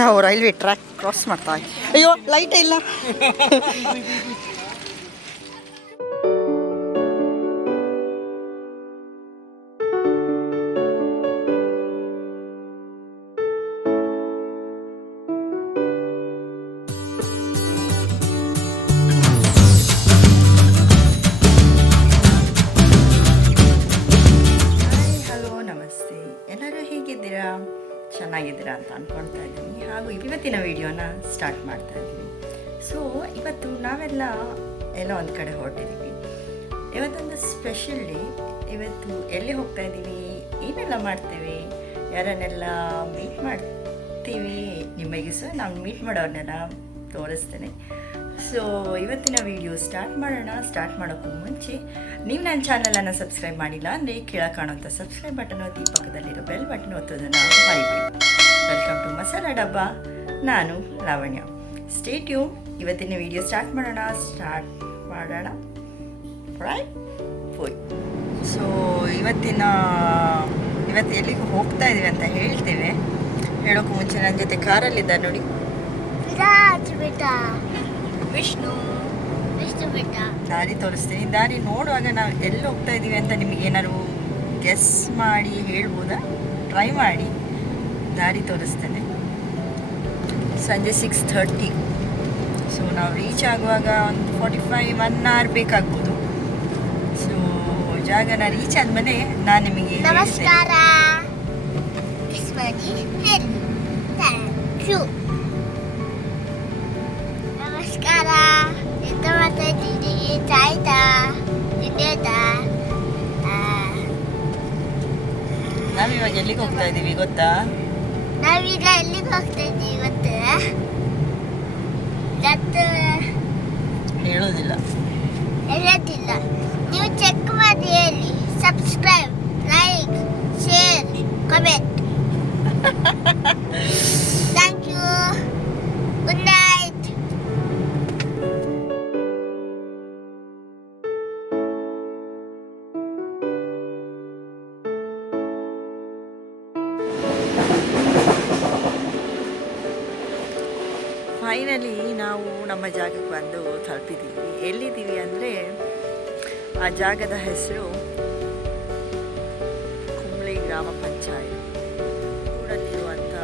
ನಾವು railway track cross ಮಾಡ್ತಾ ಅಯ್ಯೋ ಲೈಟ್ ಇಲ್ಲ. ಸೊ, ಇವತ್ತು ನಾವೆಲ್ಲ ಎಲ್ಲ ಒಂದು ಕಡೆ ಹೊರಟಿದ್ದೀವಿ ಇವತ್ತೊಂದು ಸ್ಪೆಷಲ್ ಡೇ ಇವತ್ತು ಎಲ್ಲಿ ಹೋಗ್ತಾ ಇದ್ದೀವಿ? ಏನೆಲ್ಲ ಮಾಡ್ತೀವಿ? ಯಾರನ್ನೆಲ್ಲ ಮೀಟ್ ಮಾಡ್ತೀವಿ? ನಿಮಗೆ ಸಹ ನಾನು ಮೀಟ್ ಮಾಡೋರನ್ನೆಲ್ಲ ತೋರಿಸ್ತೇನೆ. ಸೊ ಇವತ್ತಿನ ವಿಡಿಯೋ ಸ್ಟಾರ್ಟ್ ಮಾಡೋಣ. ಸ್ಟಾರ್ಟ್ ಮಾಡೋಕ್ಕೂ ಮುಂಚೆ, ನೀವು ನನ್ನ ಚಾನಲನ್ನು ಸಬ್ಸ್ಕ್ರೈಬ್ ಮಾಡಿಲ್ಲ ಅಂದರೆ ಕೆಳಗೆ ಕಾಣುವಂಥ ಸಬ್ಸ್ಕ್ರೈಬ್ ಬಟನ್ ಒತ್ತಿ ಪಕ್ಕದಲ್ಲಿರೋ ಬೆಲ್ ಬಟನ್ ಒತ್ತೋದನ್ನು ಮರಿಬೇಡಿ. ವೆಲ್ಕಮ್ ಟು ಮಸಾಲ ಡಬ್ಬ ನಾನು ಲಾವಣ್ಯ. ಸ್ಟೇಟ್ಯೂ ಇವತ್ತಿನ ವಿಡಿಯೋ ಸ್ಟಾರ್ಟ್ ಮಾಡೋಣ. ಸ್ಟಾರ್ಟ್ ಮಾಡೋಣ. ರೈಟ್ ಹೋಯ್ ಸೊ ಇವತ್ತಿನ ಇವತ್ತು ಎಲ್ಲಿಗೆ ಹೋಗ್ತಾ ಇದ್ದೀವಿ ಅಂತ ಹೇಳ್ತೇವೆ. ಹೇಳೋಕ್ಕೂ ಮುಂಚೆ ನನ್ನ ಜೊತೆ ಕಾರಲ್ಲಿದ್ದ ನೋಡಿ. ವಿಷ್ಣು. ವಿಷ್ಣು ದಾರಿ ತೋರಿಸ್ತೀನಿ. ದಾರಿ ನೋಡುವಾಗ ನಾವು ಎಲ್ಲಿ ಹೋಗ್ತಾ ಇದ್ದೀವಿ ಅಂತ ನಿಮಗೆ ಏನಾದ್ರು ಗೆಸ್ ಮಾಡಿ ಹೇಳ್ಬೋದಾ? ಟ್ರೈ ಮಾಡಿ. ದಾರಿ ತೋರಿಸ್ತೇನೆ. ಸಂಜೆ ಸಿಕ್ಸ್ ಥರ್ಟಿ ಸೊ ನಾವು ರೀಚ್ ಆಗುವಾಗ ಒಂದು ಫಾರ್ಟಿ ಫೈವ್ ಒನ್ ಅವರ್ ಬೇಕಾಗ್ಬೋದು. ಸೊ ಜಾಗನ ರೀಚ್ ಆದಮೇಲೆ ನಾನು ನಿಮಗೆ ನಮಸ್ಕಾರ. ನಮಸ್ಕಾರ. ಎಂತ ಮಾಡ್ತಾ ಇದ್ದೀನಿ ಚಾಯ್ತಾ ತಿಂದೇತಾ ನಾವಿವಾಗ ಎಲ್ಲಿಗೆ ಹೋಗ್ತಾ ಇದ್ದೀವಿ ಗೊತ್ತಾ? ನಾವೀಗ ಎಲ್ಲಿಗೆ ಹೋಗ್ತಾ ಇದ್ದೀವಿ ಇವತ್ತು? ಹೇಳೋದಿಲ್ಲ. ಹೇಳೋದಿಲ್ಲ. ನೀವು ಚೆಕ್ ಮಾಡಿ ಹೇಳಿ. ಸಬ್ಸ್ಕ್ರೈಬ್ ಜಾಗಕ್ಕೆ ಬಂದು ತಲುಪಿದ್ದೀವಿ ಎಲ್ಲಿದ್ದೀವಿ ಅಂದರೆ ಆ ಜಾಗದ ಹೆಸರು ಕುಂಬ್ಳಿ ಗ್ರಾಮ ಪಂಚಾಯತ್. ಕೂಡಲ್ಲಿರುವಂಥ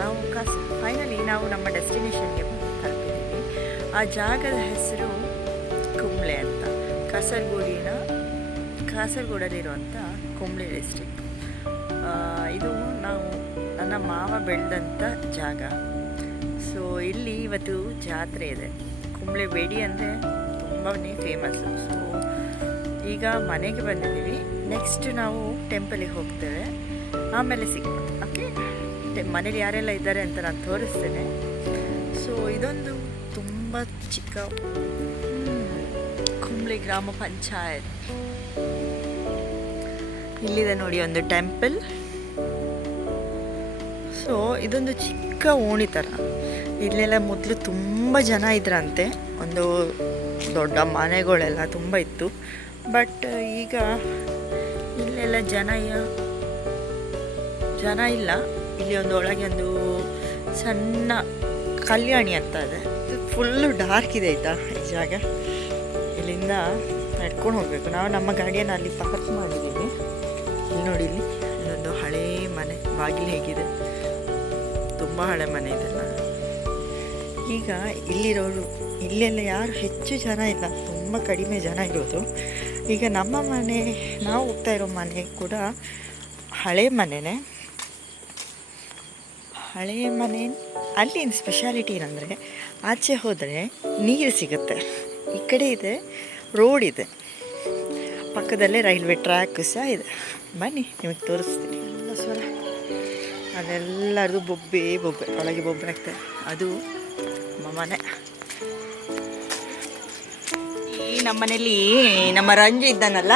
ನಾವು ಕಸ್ ಫೈನಲಿ ನಾವು ನಮ್ಮ ಡೆಸ್ಟಿನೇಷನ್ಗೆ ತಲುಪಿದ್ದೀವಿ ಆ ಜಾಗದ ಹೆಸರು ಕುಂಬ್ಳೆ ಅಂತ. ಕಾಸರಗೋಡಿನ ಕಾಸರಗೋಡಲ್ಲಿರುವಂಥ ಕುಂಬ್ಳೆ ಡಿಸ್ಟಿಕ್ ಇದು ನಾವು ನನ್ನ ಮಾವ ಬೆಳೆದಂಥ ಜಾಗ. ಸೊ ಇಲ್ಲಿ ಇವತ್ತು ಜಾತ್ರೆ ಇದೆ. ಕುಂಬಳೆ ಬೇಡಿ ಅಂದರೆ ತುಂಬಾ ಫೇಮಸ್ಸು ಸೊ ಈಗ ಮನೆಗೆ ಬಂದಿದ್ದೀವಿ. ನೆಕ್ಸ್ಟ್ ನಾವು ಟೆಂಪಲಿಗೆ ಹೋಗ್ತೇವೆ. ಆಮೇಲೆ ಸಿಗೋಣ ಓಕೆ ಮನೇಲಿ ಯಾರೆಲ್ಲ ಇದ್ದಾರೆ ಅಂತ ನಾನು ತೋರಿಸ್ತೇನೆ. ಸೊ ಇದೊಂದು ತುಂಬ ಚಿಕ್ಕ ಕುಂಬ್ಳೆ ಗ್ರಾಮ ಪಂಚಾಯತ್. ಇಲ್ಲಿದೆ ನೋಡಿ ಒಂದು ಟೆಂಪಲ್ ಸೊ ಇದೊಂದು ಚಿಕ್ಕ ಓಣಿ ಥರ ಇಲ್ಲೆಲ್ಲ ಮೊದಲು ತುಂಬ ಜನ ಇದ್ರಂತೆ. ಒಂದು ದೊಡ್ಡ ಮನೆಗಳೆಲ್ಲ ತುಂಬ ಇತ್ತು. ಬಟ್ ಈಗ ಇಲ್ಲೆಲ್ಲ ಜನ ಜನ ಇಲ್ಲ. ಇಲ್ಲಿ ಒಂದು ಒಳಗೆ ಒಂದು ಸಣ್ಣ ಕಲ್ಯಾಣಿ ಅಂತ ಇದೆ. ಫುಲ್ಲು ಡಾರ್ಕ್ ಇದೆ ಆಯಿತಾ ಈ ಜಾಗ. ಇಲ್ಲಿಂದ ನಡ್ಕೊಂಡು ಹೋಗಬೇಕು. ನಾವು ನಮ್ಮ ಗಾಡಿಯನ್ನು ಅಲ್ಲಿ ಪಾರ್ಕ್ ಮಾಡಿದ್ದೀವಿ ಇಲ್ಲಿ ನೋಡಿ ಇಲ್ಲಿ. ಇಲ್ಲೊಂದು ಹಳೇ ಮನೆ, ಬಾಗಿಲು ಹೇಗಿದೆ. ತುಂಬ ಹಳೆ ಮನೆ ಇದೆಲ್ಲ ಈಗ ಇಲ್ಲಿರೋರು, ಇಲ್ಲೆಲ್ಲ ಯಾರು ಹೆಚ್ಚು ಜನ ಇಲ್ಲ, ತುಂಬ ಕಡಿಮೆ ಜನ ಇರೋದು. ಈಗ ನಮ್ಮ ಮನೆ, ನಾವು ಹೋಗ್ತಾ ಇರೋ ಮನೆ ಕೂಡ ಹಳೆ ಮನೆನೇ. ಹಳೆ ಮನೆ, ಅಲ್ಲಿನ ಸ್ಪೆಷಾಲಿಟಿ ಏನಂದರೆ, ಆಚೆ ಹೋದರೆ ನೀರು ಸಿಗುತ್ತೆ. ಈ ಕಡೆ ಇದೆ ರೋಡ್ ಇದೆ. ಪಕ್ಕದಲ್ಲೇ ರೈಲ್ವೆ ಟ್ರ್ಯಾಕ್ ಸಹ ಇದೆ. ಬನ್ನಿ, ನಿಮಗೆ ತೋರಿಸ್ತೀನಿ. ಅದೆಲ್ಲರದು ಬೊಬ್ಬೆ ಬೊಬ್ಬೆ, ಒಳಗೆ ಬೊಬ್ಬೆ ಆಗ್ತದೆ ಅದು ನಮ್ಮ ಮನೆ ಈ ನಮ್ಮ ಮನೇಲಿ ನಮ್ಮ ರಂಜು ಇದ್ದಾನಲ್ಲ,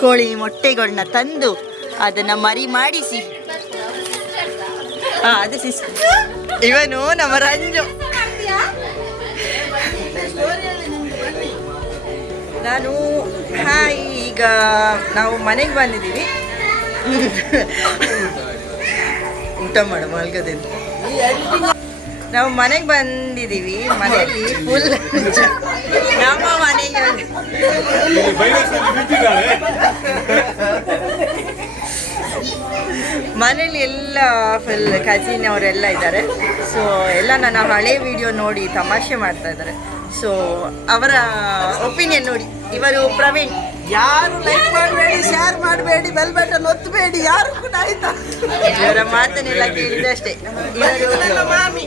ಕೋಳಿ ಮೊಟ್ಟೆಗಳನ್ನ ತಂದು ಅದನ್ನ ಮರಿ ಮಾಡಿಸಿ. ಹಾಂ, ಅದು ಸಿಸ್ಟರ್. ಇವನು ನಮ್ಮ ರಂಜು. ನಾನು, ಹಾಯ್, ಈಗ ನಾವು ಮನೆಗೆ ಬಂದಿದ್ದೀವಿ. ಊಟ ಮಾಡು ಮಲ್ಗದಿಂದ ನಾವು ಮನೆಗೆ ಬಂದಿದ್ದೀವಿ ಮನೆಯಲ್ಲಿ ಫುಲ್ ನಮ್ಮ ಮನೆಗೆ ಮನೇಲಿ ಎಲ್ಲ ಫುಲ್ ಕಸಿನ್ ಅವರೆಲ್ಲ ಇದ್ದಾರೆ. ಸೊ ಎಲ್ಲ ನನ್ನ ಹಳೆ ವಿಡಿಯೋ ನೋಡಿ ತಮಾಷೆ ಮಾಡ್ತಾ ಇದ್ದಾರೆ. ಸೊ ಅವರ ಒಪಿನಿಯನ್ ನೋಡಿ. ಇವರು ಪ್ರವೀಣ್. ಯಾರು ಲೈಕ್ ಮಾಡಬೇಡಿ ಶೇರ್ ಮಾಡಬೇಡಿ ಬೆಲ್ ಬಟನ್ ಒತ್ತಬೇಡಿ ಯಾರು ಕೂಡ ಆಯ್ತಾ? ಇವರ ಮಾತನ್ನೆಲ್ಲ ಕೇಳಿದಷ್ಟೇ ಮಾಮಿ.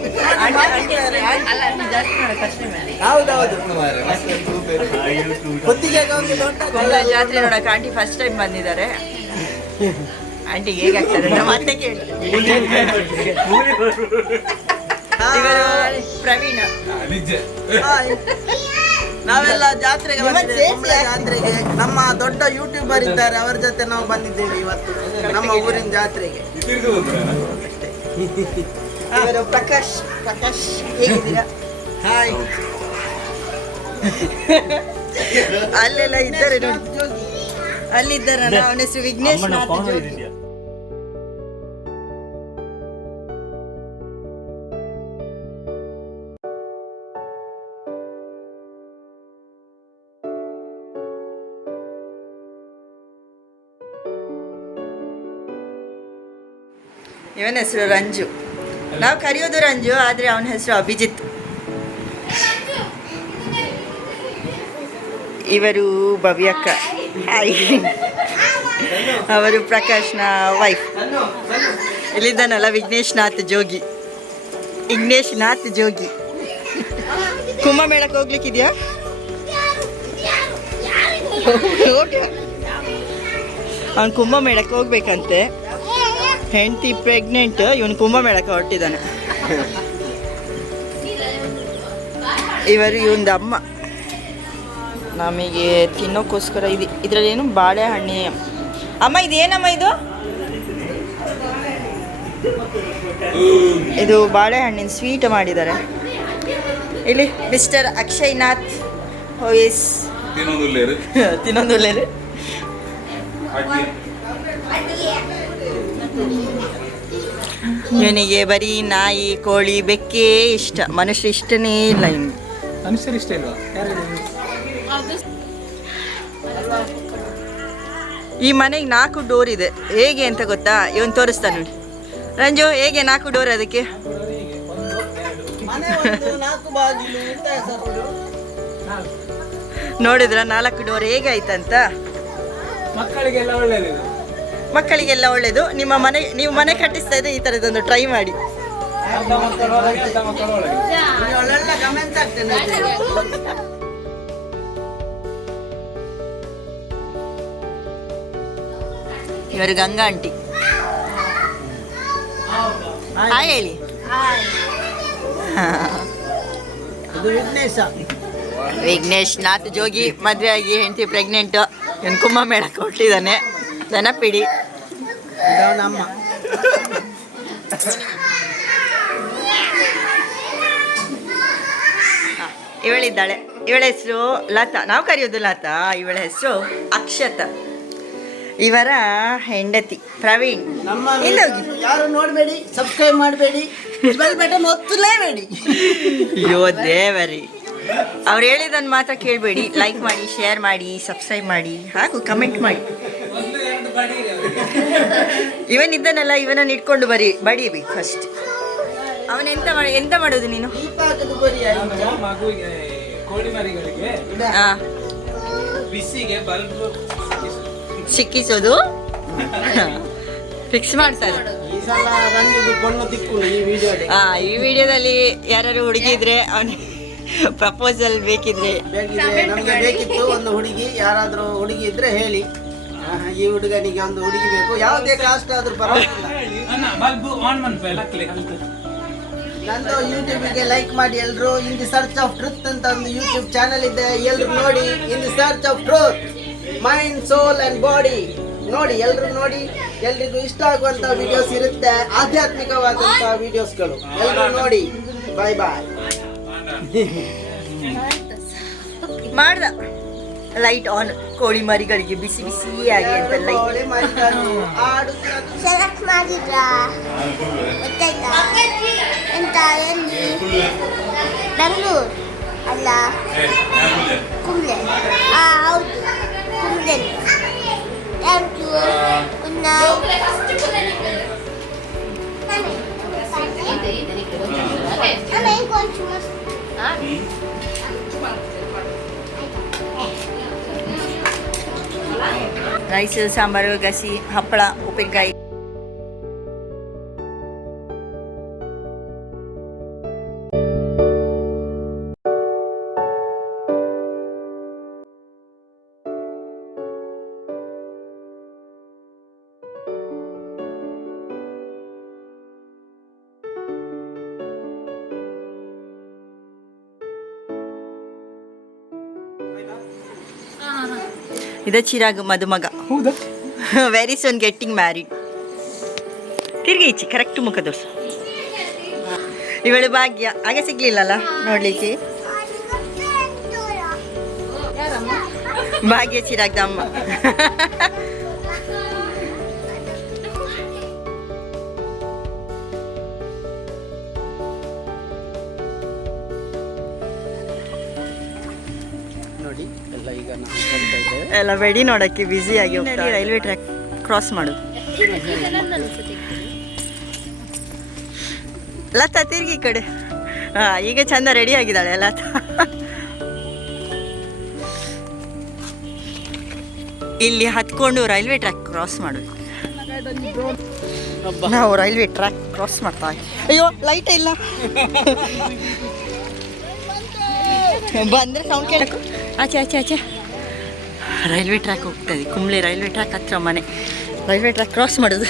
ಹೌದೌದು. ಹೊತ್ತಿಗೆ ಜಾತ್ರೆ ನೋಡಕ್ಕೆ ಆಂಟಿ ಫಸ್ಟ್ ಟೈಮ್ ಬಂದಿದ್ದಾರೆ. ಆಂಟಿ ಹೇಗಾಗ್ತಾರೆ ನಮ್ಮ ಮತ್ತೆ ಕೇಳಿ. ಪ್ರವೀಣ. ಪ್ರವೀಣ್ ಹಾಯ್. ನಾವೆಲ್ಲ ಜಾತ್ರೆಗೆ ಬಂದಿದ್ದೇವೆ. ಜಾತ್ರೆಗೆ. ನಮ್ಮ ದೊಡ್ಡ ಯೂಟ್ಯೂಬರ್ ಇದ್ದಾರೆ. ಅವರ ಜೊತೆ ನಾವು ಬಂದಿದ್ದೇವೆ ಇವತ್ತು. ನಮ್ಮ ಊರಿನ ಜಾತ್ರೆಗೆ. ಪ್ರಕಾಶ್ ಪ್ರಕಾಶ್ ಹೇಗಿದ್ದೀರಾ? ಹಾಯ್ ಅಲ್ಲೆಲ್ಲ ಇದ್ದಾರೆ ನೋಡಿ. ನಾವು ಅವನ ಹೆಸರು ವಿಘ್ನೇಶ್ ಇವನ ಹೆಸರು ರಂಜು. ನಾವು ಕರೆಯೋದು ರಂಜು ಆದರೆ ಅವನ ಹೆಸರು ಅಭಿಜಿತ್. ಇವರು ಭವ್ಯಕ್ಕ. ಅವರು ಪ್ರಕಾಶ್ನ ವೈಫ್ ಇಲ್ಲಿದ್ದಾನಲ್ಲ ವಿಘ್ನೇಶ್ನಾಥ್ ಜೋಗಿ. ವಿಘ್ನೇಶ್ನಾಥ್ ಜೋಗಿ. ಕುಂಭಮೇಳಕ್ಕೆ ಹೋಗ್ಲಿಕ್ಕಿದ್ಯಾ ಅವ್ನು ಕುಂಭಮೇಳಕ್ಕೆ ಹೋಗ್ಬೇಕಂತೆ. ಹೆಂಡತಿ ಪ್ರೆಗ್ನೆಂಟ್ ಇವನು ಕುಂಭಮೇಳಕ್ಕೆ ಹೊರಟಿದ್ದಾನೆ. ಇವರು ಇವೊಂದು ಅಮ್ಮ. ನಮಗೆ ತಿನ್ನೋಕ್ಕೋಸ್ಕರ ಇದು ಇದರಲ್ಲಿ ಏನು ಬಾಳೆಹಣ್ಣಿ. ಅಮ್ಮ ಇದೇನಮ್ಮ ಇದು? ಇದು ಬಾಳೆಹಣ್ಣಿನ ಸ್ವೀಟ್ ಮಾಡಿದ್ದಾರೆ. ಇಲ್ಲಿ ಮಿಸ್ಟರ್ ಅಕ್ಷಯ್ನಾಥ್. ಹೋಯಿಸ್ ತಿನ್ನೊಂದು ಒಳ್ಳೆಯದು ಇವನಿಗೆ ಬರೀ ನಾಯಿ ಕೋಳಿ ಬೆಕ್ಕೇ ಇಷ್ಟ. ಮನುಷ್ಯ ಇಷ್ಟನೇ ಇಲ್ಲ ಇನ್ನು. ಮನುಷ್ಯರು ಇಷ್ಟ ಇಲ್ವಾ? ಈ ಮನೆಗೆ ನಾಲ್ಕು ಡೋರ್ ಇದೆ. ಹೇಗೆ ಅಂತ ಗೊತ್ತಾ? ಇವನು ತೋರಿಸ್ತಾನೆ ನೋಡಿ. ರಂಜು ಹೇಗೆ ನಾಲ್ಕು ಡೋರ್ ಅದಕ್ಕೆ? ಮನೆ ಒಂದು ನಾಲ್ಕು ಬಾಗಿಲು ಎಂತ ಹೆಸರು ನೋಡಿದ್ರ ನಾಲ್ಕು ಡೋರ್ ಹೇಗಾಯ್ತಂತ? ಮಕ್ಕಳಿಗೆಲ್ಲ ಒಳ್ಳೇದು ಮಕ್ಕಳಿಗೆಲ್ಲ ಒಳ್ಳೇದು. ನಿಮ್ಮ ಮನೆ ನೀವು ಮನೆ ಕಟ್ಟಿಸ್ತಾ ಇದ್ರೆ ಈ ಥರದೊಂದು ಟ್ರೈ ಮಾಡಿ. ಇವರು ಗಂಗಾ ಆಂಟಿ ಹಾಯ್ ಹೇಳಿ. ವಿಘ್ನೇಶ. ವಿಘ್ನೇಶ್ ನಾಥ್ ಜೋಗಿ ಮದುವೆ ಆಗಿ ಹೆಂಡತಿ ಪ್ರೆಗ್ನೆಂಟ್ ಇವನು ಕುಂಭಮೇಳಕ್ಕೆ ಹೊಟ್ಟಿದ್ದಾನೆ ನೆನಪಿಡಿ. ಅಮ್ಮ ಇವಳಿದ್ದಾಳೆ. ಇವಳ ಹೆಸರು ಲತಾ. ನಾವು ಕರೆಯೋದು ಲತಾ ಇವಳ ಹೆಸರು ಅಕ್ಷತ. ಇವರ ಹೆಂಡತಿ ಪ್ರವೀಣ್. ನಮ್ಮ ಯಾರು ನೋಡಬೇಡಿ ಸಬ್ಸ್ಕ್ರೈಬ್ ಮಾಡಬೇಡಿ ಬಟನ್ ಒತ್ತಲೇಬೇಡಿ. ಅಯ್ಯೋ ದೇವರಿ. ಅವ್ರು ಹೇಳಿದನ್ನು ಮಾತ್ರ ಕೇಳಬೇಡಿ. ಲೈಕ್ ಮಾಡಿ ಶೇರ್ ಮಾಡಿ ಸಬ್ಸ್ಕ್ರೈಬ್ ಮಾಡಿ ಹಾಗೂ ಕಮೆಂಟ್ ಮಾಡಿ. ಇವನ್ ಇದ್ದನಲ್ಲ ಇವನನ್ನು ಇಟ್ಕೊಂಡು ಬರಿ ಬಡಿ ಫಸ್ಟ್ ಅವನ ಎಂತ ಎಂತ ಮಾಡೋದು ನೀನು? ಬಿಸಿಗೆ ಸಿಕ್ಕಿಸೋದು? ಫಿಕ್ಸ್ ಮಾಡ್ತಾರೆ. ಹಾ ಈ ವಿಡಿಯೋದಲ್ಲಿ ಯಾರು ಹುಡುಗಿದ್ರೆ ಅವನ ಪ್ರಪೋಸಲ್ ಬೇಕಿದ್ರೆ. ಬೇಕಿತ್ತು ಒಂದು ಹುಡುಗಿ ಯಾರಾದರೂ ಹುಡುಗಿ ಇದ್ರೆ ಹೇಳಿ. ಈ ಹುಡುಗನಿಗೆ ಒಂದು ಹುಡುಗಿ ಬೇಕು. ಯಾವುದೇ ಕಾಸ್ಟ್ ಆದ್ರೂ ಪರವಾಗಿಲ್ಲ. ಬಲ್ಬ್ ಆನ್ ನಂದು ಯೂಟ್ಯೂಬಿಗೆ ಲೈಕ್ ಮಾಡಿ ಎಲ್ಲರೂ in the search of truth ಅಂತ ಒಂದು ಯೂಟ್ಯೂಬ್ ಚಾನಲ್ ಇದೆ. ಎಲ್ರು ನೋಡಿ. In the search of truth mind soul and body ನೋಡಿ ಎಲ್ರು ನೋಡಿ. ಎಲ್ರಿಗೂ ಇಷ್ಟ ಆಗುವಂತ ವಿಡಿಯೋಸ್ ಇರುತ್ತೆ. ಆಧ್ಯಾತ್ಮಿಕವಾದಂತಹ ವಿಡಿಯೋಸ್ಗಳು ಎಲ್ಲರೂ ನೋಡಿ. ಬಾಯ್ ಬಾಯ್ ಮಾಡ್ದ. ಲೈಟ್ ಆನ್ ಕೋಳಿ ಮರಿಗಳಿಗೆ ಬಿಸಿ ಬಿಸಿಯಾಗಿ ಅಂತ ಲೈಟ್ ಕೋಳಿ ಮರಿಗಳು ಆಡುತ್ತಾ ಸೆಲೆಕ್ಟ್ ಮಾಡಿದ್ರಾ ಗೊತ್ತಾಯ್ತಾ ಎಂತ ಎಲ್ಲಿ ಬೆಂಗಳೂರು ಅಲ್ಲ ಕುಂಬ್ಳೆ ಆ ಹೌದು Kumble thank you good night rice sambar ಗಸಿ ಹಪ್ಪಳ ಉಪ್ಪಿನಕಾಯಿ ಇದ ಚಿರಾಗ್ ಮದುಮಗ. ಹೌದಾ? ವೆರಿ ಸೋನ್ ಗೆಟ್ಟಿಂಗ್ ಮ್ಯಾರಿಡ್ ತಿರ್ಗಿ ಈಚಿ ಕರೆಕ್ಟ್ ಮುಖ ತೋರ್ಸು. ಇವಳು ಭಾಗ್ಯ ಹಾಗೆ ಸಿಗ್ಲಿಲ್ಲಲ್ಲ ನೋಡ್ಲಿಕ್ಕೆ? ಭಾಗ್ಯ ಚಿರಾಗ್ದ ಅಮ್ಮ. ಎಲ್ಲ ಈಗ ನಾವು ಹೋಗ್ತಾ ಇದ್ದೇವೆ. ಎಲ್ಲ ಬೆಡಿ ನೋಡಕ್ಕೆ ಬ್ಯುಸಿ ಆಗಿ ರೈಲ್ವೆ ಟ್ರ್ಯಾಕ್ ಕ್ರಾಸ್ ಮಾಡುದು ಲತಾ ತಿರ್ಗಿ ಈ ಕಡೆ. ಹಾ ಈಗ ಚಂದ ರೆಡಿ ಆಗಿದ್ದಾಳೆ ಲತಾ. ಇಲ್ಲಿ ಹತ್ಕೊಂಡು ರೈಲ್ವೆ ಟ್ರ್ಯಾಕ್ ಕ್ರಾಸ್ ಮಾಡುದು ನಾವು ರೈಲ್ವೆ ಟ್ರ್ಯಾಕ್ ಕ್ರಾಸ್ ಮಾಡ್ತಾ. ಅಯ್ಯೋ ಲೈಟ್ ಇಲ್ಲ. ಬಂದ್ರೆ ಸೌಂಡ್ ಕೇಳಕು ಆಚೆ ಆಚೆ ಆಚೆ. ರೈಲ್ವೆ ಟ್ರ್ಯಾಕ್ ಹೋಗ್ತದೆ ಕುಂಬ್ಳೆ ರೈಲ್ವೆ ಟ್ರ್ಯಾಕ್ ಹತ್ರ ಮನೆ. ರೈಲ್ವೆ ಟ್ರ್ಯಾಕ್ ಕ್ರಾಸ್ ಮಾಡೋದು.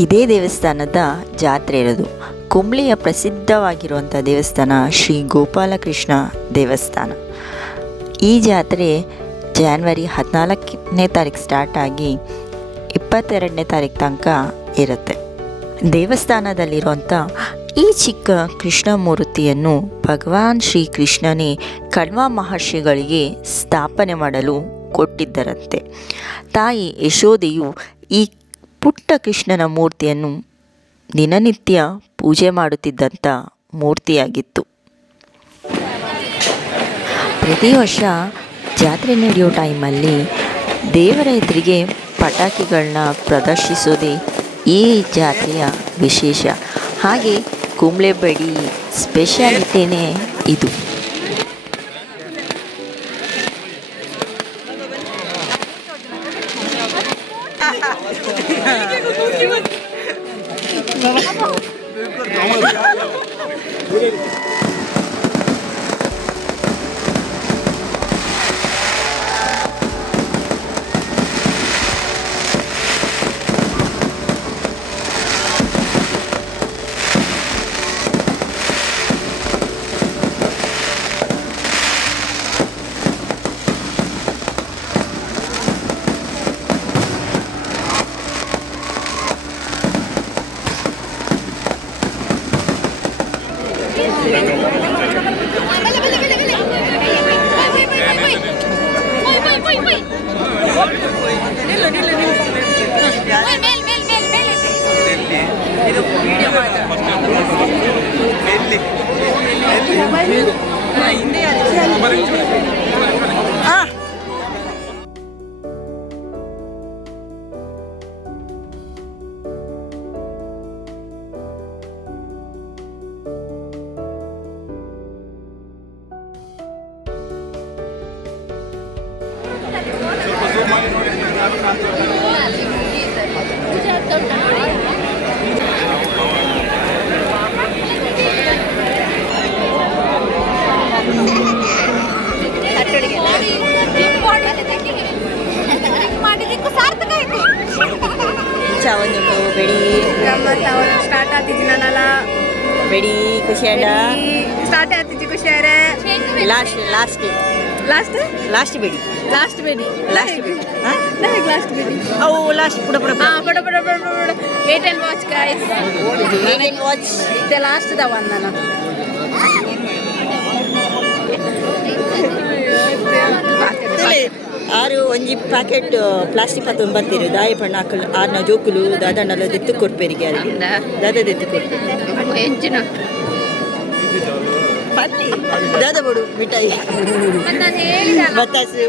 ಇದೇ ದೇವಸ್ಥಾನದ ಜಾತ್ರೆ ಇರೋದು. ಕುಂಬ್ಳಿಯ ಪ್ರಸಿದ್ಧವಾಗಿರುವಂಥ ದೇವಸ್ಥಾನ ಶ್ರೀ ಗೋಪಾಲಕೃಷ್ಣ ದೇವಸ್ಥಾನ. ಈ ಜಾತ್ರೆ ಜಾನ್ವರಿ ಹದಿನಾಲ್ಕನೇ ತಾರೀಕು ಸ್ಟಾರ್ಟ್ ಆಗಿ ಇಪ್ಪತ್ತೆರಡನೇ ತಾರೀಕು ತನಕ ಇರುತ್ತೆ. ದೇವಸ್ಥಾನದಲ್ಲಿರುವಂಥ ಈ ಚಿಕ್ಕ ಕೃಷ್ಣ ಮೂರ್ತಿಯನ್ನು ಭಗವಾನ್ ಶ್ರೀ ಕೃಷ್ಣನೇ ಕಣ್ವ ಮಹರ್ಷಿಗಳಿಗೆ ಸ್ಥಾಪನೆ ಮಾಡಲು ಕೊಟ್ಟಿದ್ದರಂತೆ. ತಾಯಿ ಯಶೋದೆಯು ಈ ಪುಟ್ಟ ಕೃಷ್ಣನ ಮೂರ್ತಿಯನ್ನು ದಿನನಿತ್ಯ ಪೂಜೆ ಮಾಡುತ್ತಿದ್ದಂಥ ಮೂರ್ತಿಯಾಗಿತ್ತು. ಪ್ರತಿ ವರ್ಷ ಜಾತ್ರೆ ನಡೆಯೋ ಟೈಮಲ್ಲಿ ದೇವರ ಎದುರಿಗೆ ಪಟಾಕಿಗಳನ್ನ ಪ್ರದರ್ಶಿಸೋದೇ ಈ ಜಾತ್ರೆಯ ವಿಶೇಷ. ಹಾಗೆ ಕುಂಬ್ಳೆ ಬಡಿ ಸ್ಪೆಷಾಲಿಟಿನೇ ಇದು. ಹಾಂ ಚಾವಂದುಂಡು ಬೆಡಿ. ಸ್ಟಾರ್ಟ್ ಆಗ್ತಿದ್ದಿ ನಾನಲ್ಲ. ಬೆಡಿ ಖುಷಿಯಾಡ ಸ್ಟಾರ್ಟ್ ಆಗ್ತಿದ್ದಿ ಖುಷಿಯಾರೆ ಲಾಸ್ಟ್ ಲಾಸ್ಟ್ ಲಾಸ್ಟ್ ಲಾಸ್ಟ್ ಬೆಡಿ. ಲಾಸ್ಟ್ ಬೆಡಿ. ಲಾಸ್ಟ್ ಬೇಡಿ. ಹಾಂ ಲಾಸ್ಟ್ ಬಿಡಿ. ಅವು ಲಾಸ್ಟ್ ಪುಡ ಪುಡ ಹಾ ಪಡ ಪಡ ಪಡ ಪಡ ಆ್ಯಂಡ್ ವಾಚ್ ಗೈಸ್ ವಾಚ್ ಇದೆ ಲಾಸ್ಟ್ ದ ಒನ್ ನಾನು ಆರು ಒಂಜಿ ಪ್ಯಾಕೆಟ್ ಪ್ಲಾಸ್ಟಿಕ್ ಹತ್ತು ಬರ್ತೀರಿ ದಾಯಿ ಪಣ್ಣ ಹಾಕಲ್ ಆರ್ನ ಜೋಕುಲು ದಾದಣ್ಣಲ ದೆತ್ತು ಕೊಡ್ಪೇರಿಗೆ ಅಲ್ಲಿ. ದಾದ ದೆತ್ತು ಕೊಡ್ಬೇಕು ದಾದ ಬಡು ಮಿಠಾಯಿ. ಬತ್ತಾಸು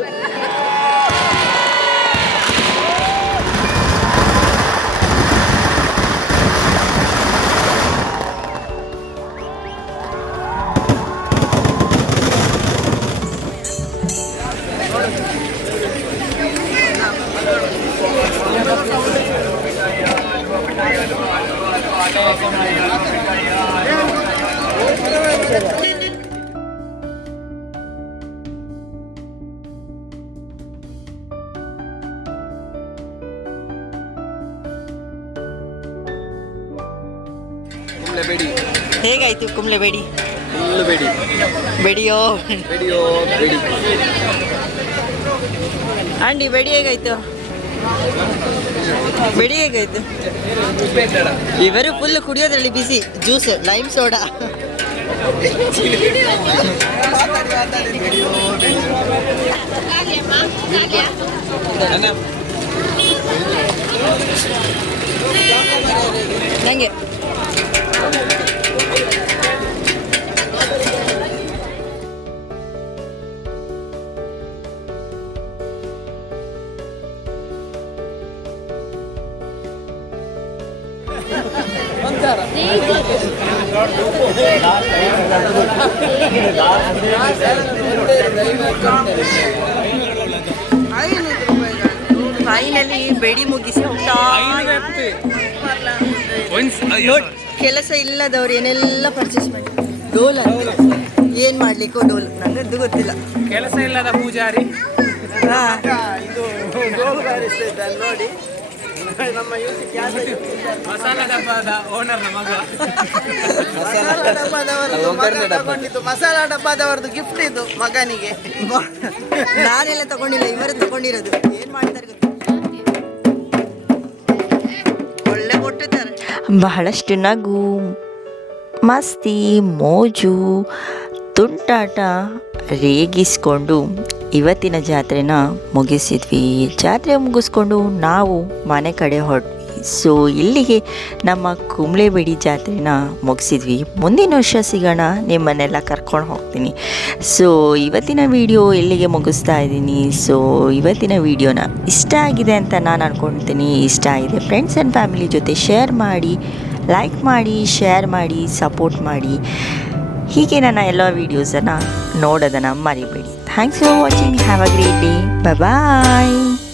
ಹೇಗಾಯ್ತು ಕುಂಬ್ಳೆ ಬೇಡಿ? ಬೇಡಿ. ಬೆಡಿಯೋ? ಬೇಡಿಯೋ ಬೇಡಿ. ಆಂಡಿ ಬೆಡಿ ಹೇಗಾಯ್ತು? ಬೆಡಿ ಹೇಗಾಯ್ತು? ಇವರು ಫುಲ್ ಕುಡಿಯೋದ್ರಲ್ಲಿ ಬಿಸಿ ಜ್ಯೂಸ್ ಲೈಮ್ ಸೋಡಾ ನಂಗೆ. ಫೈನಲಿ ಬೆಡಿ ಮುಗಿಸಿ ಹೋಗ್ತಾ ನೋಡ್ ಕೆಲಸ ಇಲ್ಲದವ್ರು ಏನೆಲ್ಲ ಪರ್ಚೇಸ್ ಮಾಡಿ. ಡೋಲ್ ಅಂತ. ಏನ್ ಮಾಡ್ಲಿಕ್ಕೋ ಡೋಲ್. ನಂಗಂತೂ ಗೊತ್ತಿಲ್ಲ. ಕೆಲಸ ಇಲ್ಲದ ಪೂಜಾರಿ. ನೋಡಿ. ಮಸಾಲ ಡಬ್ಬದ ಓನರ್ನ ಮಗ. ಮಸಾಲಾ ಡಬ್ಬದವರದ್ದು ಮಗ ತಗೊಂಡಿದ್ದು. ಮಸಾಲಾ ಡಬ್ಬದವರದ್ದು ಗಿಫ್ಟ್ ಇದು ಮಗನಿಗೆ. ನಾನೆಲ್ಲ ತಗೊಂಡಿಲ್ಲ ಇವರು ತಗೊಂಡಿರೋದು. ಏನ್ ಮಾಡ್ತಾರೆ ಒಳ್ಳೆ ಕೊಟ್ಟಿದ್ದಾರೆ. ಬಹಳಷ್ಟು ನಗು ಮಸ್ತಿ ಮೋಜು ತುಂಟಾಟ ರೇಗಿಸ್ಕೊಂಡು ಇವತ್ತಿನ ಜಾತ್ರೆನ ಮುಗಿಸಿದ್ವಿ. ಜಾತ್ರೆ ಮುಗಿಸ್ಕೊಂಡು ನಾವು ಮನೆ ಕಡೆ ಹೊರಟ್ವಿ. ಸೊ ಇಲ್ಲಿಗೆ ನಮ್ಮ ಕುಂಬ್ಳೆಬೇಡಿ ಜಾತ್ರೆನ ಮುಗಿಸಿದ್ವಿ. ಮುಂದಿನ ವರ್ಷ ಸಿಗೋಣ, ನಿಮ್ಮನ್ನೆಲ್ಲ ಕರ್ಕೊಂಡು ಹೋಗ್ತೀನಿ. ಸೊ ಇವತ್ತಿನ ವಿಡಿಯೋ ಇಲ್ಲಿಗೆ ಮುಗಿಸ್ತಾ ಇದ್ದೀನಿ. ಸೊ ಇವತ್ತಿನ ವಿಡಿಯೋನ ಇಷ್ಟ ಆಗಿದೆ ಅಂತ ನಾನು ಅಂದ್ಕೊಳ್ತೀನಿ ಇಷ್ಟ ಆಗಿದೆ ಫ್ರೆಂಡ್ಸ್ ಆ್ಯಂಡ್ ಫ್ಯಾಮಿಲಿ ಜೊತೆ ಶೇರ್ ಮಾಡಿ ಲೈಕ್ ಮಾಡಿ ಶೇರ್ ಮಾಡಿ ಸಪೋರ್ಟ್ ಮಾಡಿ. ಹೀಗೆ ನನ್ನ ಎಲ್ಲ ವೀಡಿಯೋಸನ್ನು ನೋಡೋದನ್ನು ಮರಿಬೇಡಿ. Thanks for watching. Have a great day. Bye-bye.